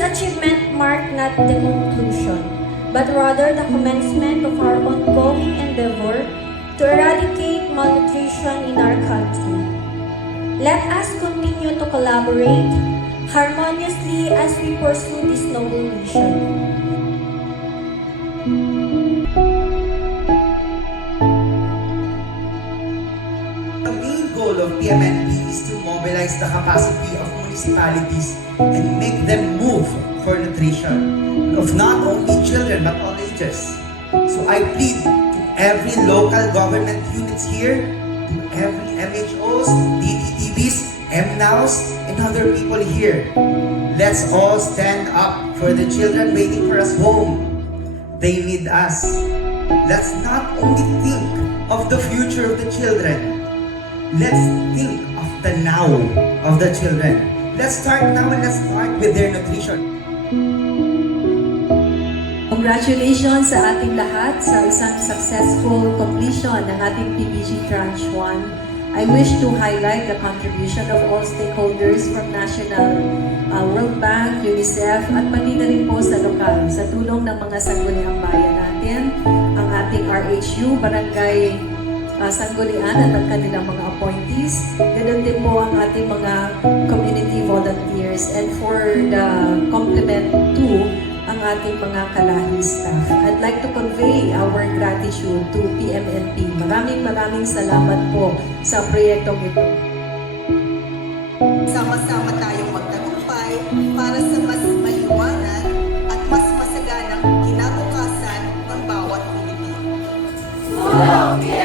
This achievement marked not the conclusion, but rather the commencement of our ongoing endeavor to eradicate malnutrition in our country. Let us continue to collaborate harmoniously as we pursue this noble mission. The main goal of PMNP is to mobilize the capacity of municipalities and make them move for nutrition of not only children but all ages. So I plead to every local government units here, to every MHOs, DDTVs, MNOWs, and other people here. Let's all stand up for the children waiting for us home. They need us. Let's not only think of the future of the children, let's think of the now of the children. Let's start now and let's start with their nutrition. Congratulations sa ating lahat sa isang successful completion ng ating PPG Tranche 1. I wish to highlight the contribution of all stakeholders from National uh, World Bank, UNICEF at pati na rin po sa lokal sa tulong ng mga sangguniang bayan natin, ang ating RHU, Barangay uh, Sanggunian at ang kanilang mga appointees. Ganun din po ang ating mga community volunteers and for the complement to ang ating mga kalahi staff. I'd like to convey our gratitude to PMNP. Maraming maraming salamat po sa proyektong ito. Sama-sama tayong magtagumpay para sa mas maliwanag at mas masaganang kinabukasan ng bawat Pilipino. PMNP!